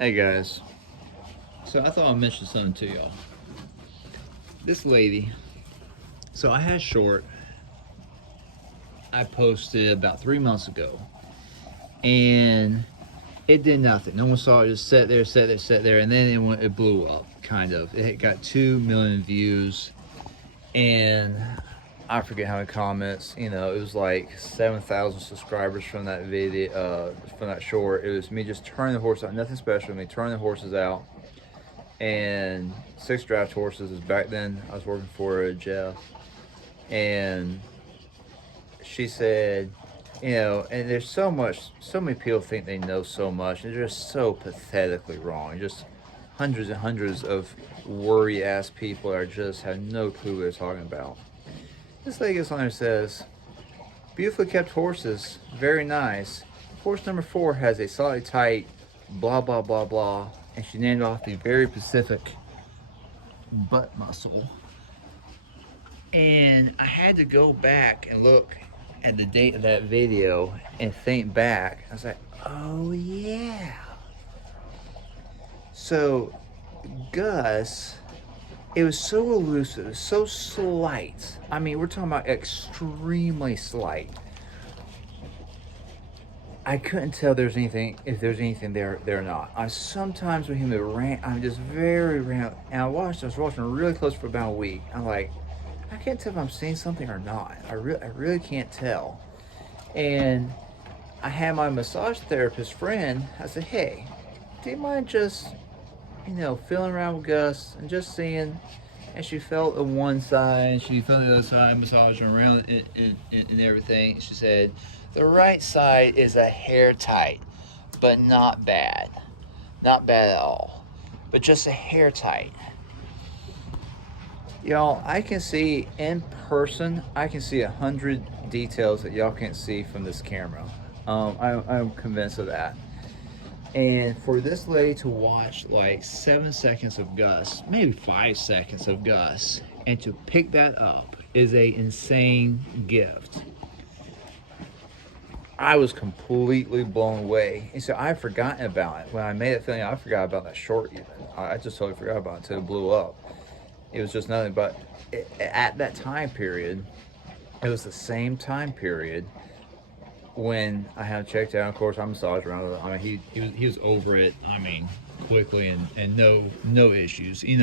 Hey guys, so I thought I'd mention something to y'all. This lady, so I had a short I posted about 3 months ago, and it did nothing. No one saw it. Just sat there, and then it blew up. Kind of. It got 2 million views, and I forget how many comments. It was like 7,000 subscribers from that video, from that short. It was me just turning the horse out. Nothing special. Me turning the horses out, and six draft horses. Is back then I was working for Jeff, and she said, and there's so many people think they know so much, and they're just so pathetically wrong. Just hundreds and hundreds of worry ass people are just have no clue what they're talking about. This lady gets on there and says, beautifully kept horses, very nice. Horse number 4 has a solid tight, blah blah blah blah, and she named off the very specific butt muscle. And I had to go back and look at the date of that video and think back. I was like, oh yeah. So Gus, it was so elusive, so slight. I mean, we're talking about extremely slight. I couldn't tell if there's anything there or not. I sometimes with him rant, I'm just very rant, and I was watching really close for about a week. I'm like, I can't tell if I'm seeing something or not. I really can't tell. And I had my massage therapist friend. I said, hey, do you mind just, feeling around with Gus and just seeing? And she felt on one side, and she felt the other side, massaging around it and everything. She said, the right side is a hair tight, but not bad. Not bad at all. But just a hair tight. Y'all, I can see in person, I can see 100 details that y'all can't see from this camera. I'm convinced of that. And for this lady to watch like 7 seconds of Gus, maybe 5 seconds of Gus, and to pick that up is a insane gift. I was completely blown away. And so I'd forgotten about it. When I made it feeling, I forgot about that short even. I just totally forgot about it until it blew up. It was just nothing but at that time period, it was the same time period when I had checked out. Of course, I massaged around. I mean, he was over it. I mean, quickly and no issues. He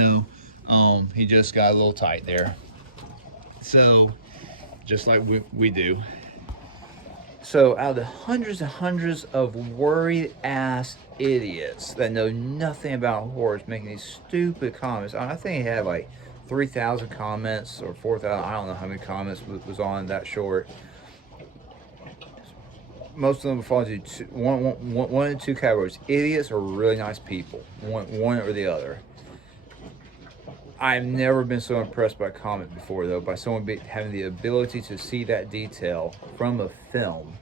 just got a little tight there. So, just like we do. So, out of the hundreds and hundreds of worried ass idiots that know nothing about horse making these stupid comments, I think he had like 3,000 comments or 4,000. I don't know how many comments was on that short. Most of them fall into one of two categories: idiots or really nice people. One or the other. I've never been so impressed by a comment before, though, by someone having the ability to see that detail from a film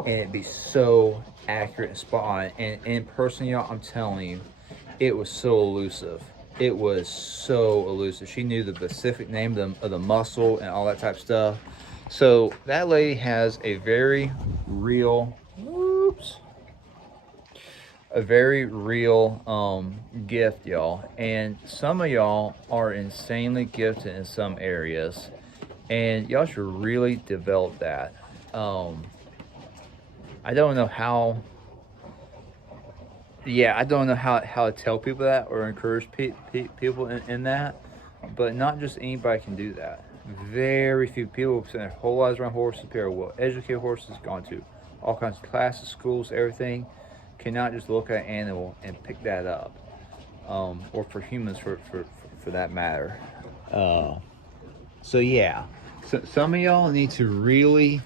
and it be so accurate and spot on. And in person, y'all, I'm telling you, it was so elusive. It was so elusive. She knew the specific name of the muscle and all that type of stuff. So that lady has a very real, gift, y'all. And some of y'all are insanely gifted in some areas, and y'all should really develop that. I don't know how. Yeah, I don't know how to tell people that or encourage people in that, but not just anybody can do that. Very few people spend their whole lives around horses, people are well educated horses, gone to all kinds of classes, schools, everything, cannot just look at an animal and pick that up, or for humans for that matter. So yeah, so some of y'all need to really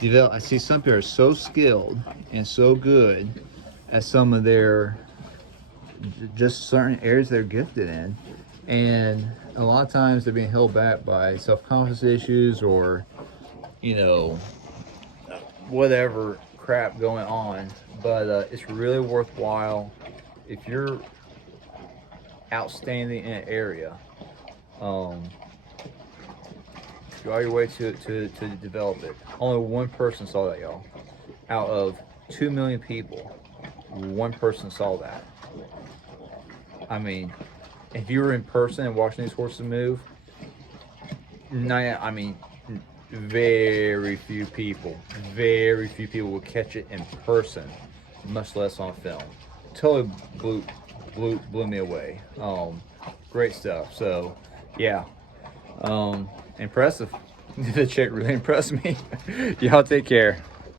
develop. I see some people are so skilled and so good at some of their just certain areas they're gifted in, and a lot of times they're being held back by self-confidence issues or whatever crap going on. But it's really worthwhile if you're outstanding in an area. Go out your way to develop it. Only one person saw that, y'all, out of 2 million people. one person saw that. I mean, if you were in person and watching these horses move, I mean, very few people will catch it in person, much less on film. Totally blew me away. Great stuff. So, yeah, impressive. The chick really impressed me. Y'all take care.